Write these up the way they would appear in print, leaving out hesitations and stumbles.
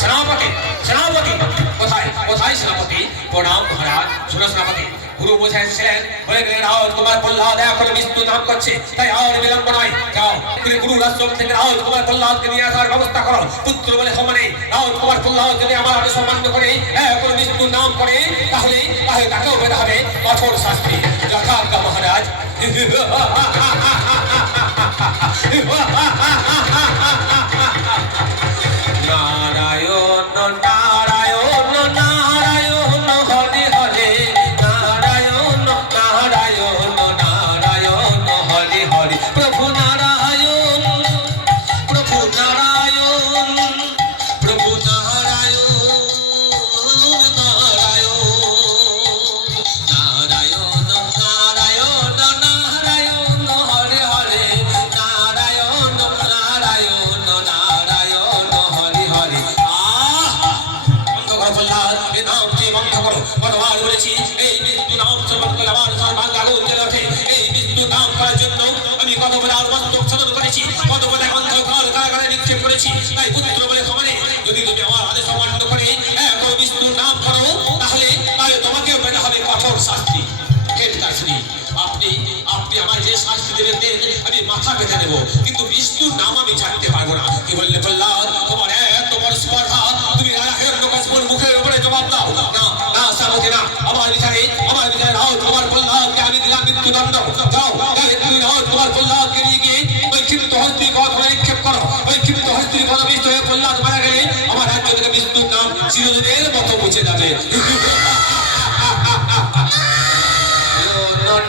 সেনাপতি সেনাপতি কোথায় কোথায় সেনাপতি? প্রণাম মহারাজ। শোনো সেনাপতি, গুরু মশাই ছিলেন বলে গেলেন রাউত কুমার প্রহ্লাদ এখন মৃত্যু নাম করছে, তাই আর বিলম্ব নয়, যাও তুমি গুরুর আশ্রম থেকে রাউত কুমার প্রহ্লাদকে নিয়ে আসার ব্যবস্থা করো। পুত্র বলে সমানে রাউত কুমার প্রহ্লাদ যদি আমার আদেশ অমান্য করে এখন মৃত্যু নাম করে, তাহলে তাহলে তাকেও পেতে হবে কঠোর শাস্তি। যথাজ্ঞা মহারাজ। নারায়ণ নারায়ণ নারায়ণ হরে হরে, নারায়ণ নারায়ণ নারায়ণ হরে হরে। প্রভু নারায়ণ প্রভু নারায়ণ প্রভু নারায়ণ নারায়ণ নারায়ণ নারায়ণ নারায়ণ হরে হরে, নারায়ণ নারায়ণ নারায়ণ হরে হরে। বন্ধ করো প্রহ্লাদ, এ নামটি বন্ধ করো। কতবার বলেছি এই মৃত্যু নাম শ্রবণ করলে আমার সর্বাঙ্গ আগুন জ্বলে ওঠে। এই মৃত্যু নাম করার জন্য আমি কত বড় মস্তক ছোটন করেছি, কত বড় অন্ধকার কারাগারে নিক্ষেপ করেছি। তাই পুত্র বলে সমানে যদি তুমি আমার আদেশ অমান্য করে এখন মৃত্যু নাম করো, তাহলে তাহলে তোমাকেও পেতে হবে কঠোর শাস্তি। আপনি আপনি আমায় যে শাস্তি দেবেন দেন, আমি মাথা পেতে দেবো, কিন্তু বিষ্ণুর নাম আমি ছাড়তে পারবো না। কি বললে প্রহ্লাদ? তোমার এত বড় স্পর্ধা, তুমি রাজা হিরণ্যকশিপুর মুখের উপরে জবাব দাও? না না সেনাপতি না, আমার বিচারে রাউত কুমার প্রহ্লাদকে আমি দিলাম মৃত্যুদণ্ড। যাও তাহলে তুমি রাউত কুমার প্রহ্লাদকে নিয়ে গিয়ে ওই ক্ষিপ্ত হস্তির পথে নিক্ষেপ করো। ওই ক্ষিপ্ত হস্তির পথে বিষ্ট হয়ে প্রহ্লাদ মারা গেলে আমার রাজ্য থেকে বিষ্ণুর নাম চিরদিনের মতো মুছে যাবে।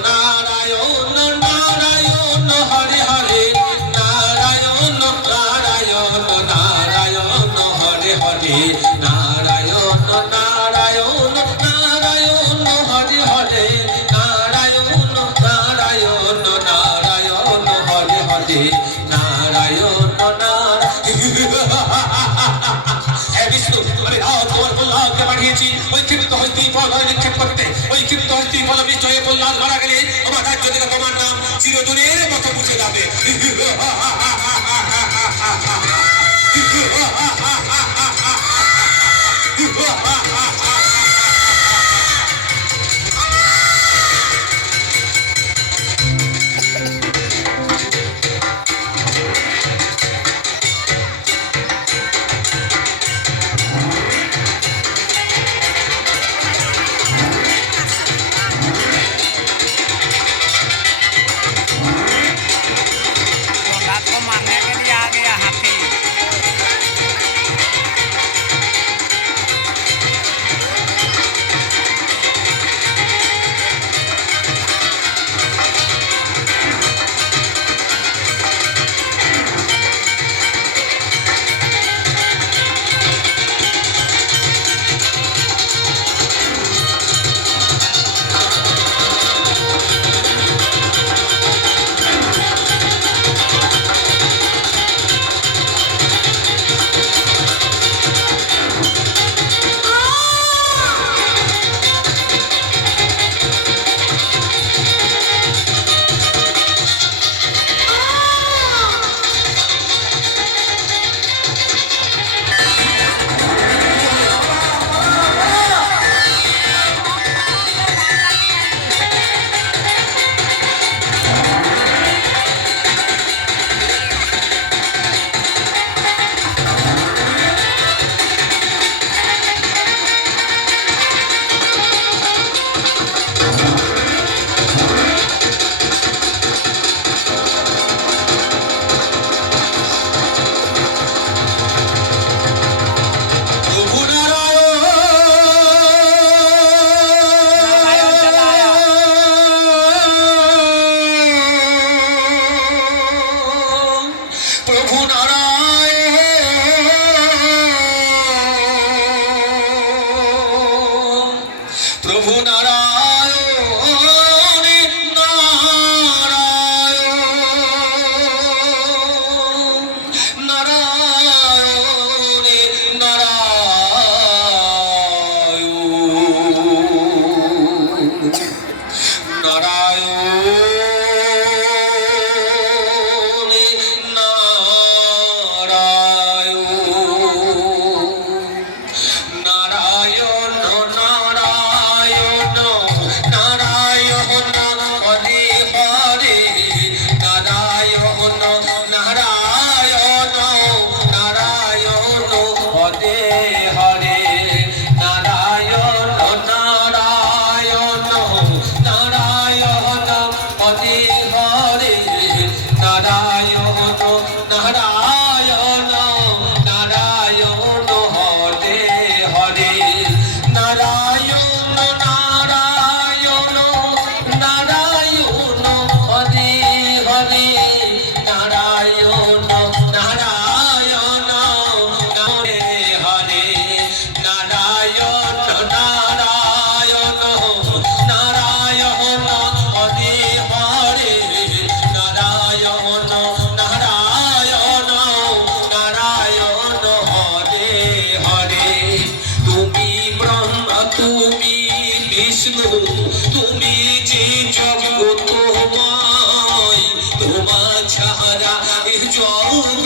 নারায়ণ নারায়ণ হরে হরে, নারায়ণ নারায়ণ নারায়ণ হরে হরে, নারায়ণ নারায়ণ নারায়ণ হরে হরে, নারায়ণ নারায়ণ নারায়ণ হরে হরে, নারায়ণ আমি রাউত কুমার প্রহ্লাদকে পাঠিয়েছি ওই ক্ষিপ্ত হস্তি পথে নিক্ষেপ করতে। ওই ক্ষিপ্ত হস্তি পথে বিষ্ট হয়ে প্রহ্লাদ মারা গেলে আমার রাজ্য থেকে তোমার নাম চিরদিনের মতো মুছে যাবে। रात को मारने के लिए आ गया हाथी। নারায়ণ নারায়ণ নারায়ণ নারায়ণ হরে হরে নারায়ণ নারায়ণ নারায়ণ হরে হরে নারায়ণ নারায়ণ হরে হরে নারায়ণ নারায়ণ নারায়ণ হরে হরে নারায়ণ নারায়ণ নারায়ণ হরে হরে তুমি ব্রহ্মা তুমি বিষ্ণু তুমি যে জগৎময় তোমার ছাড়া এই জগৎ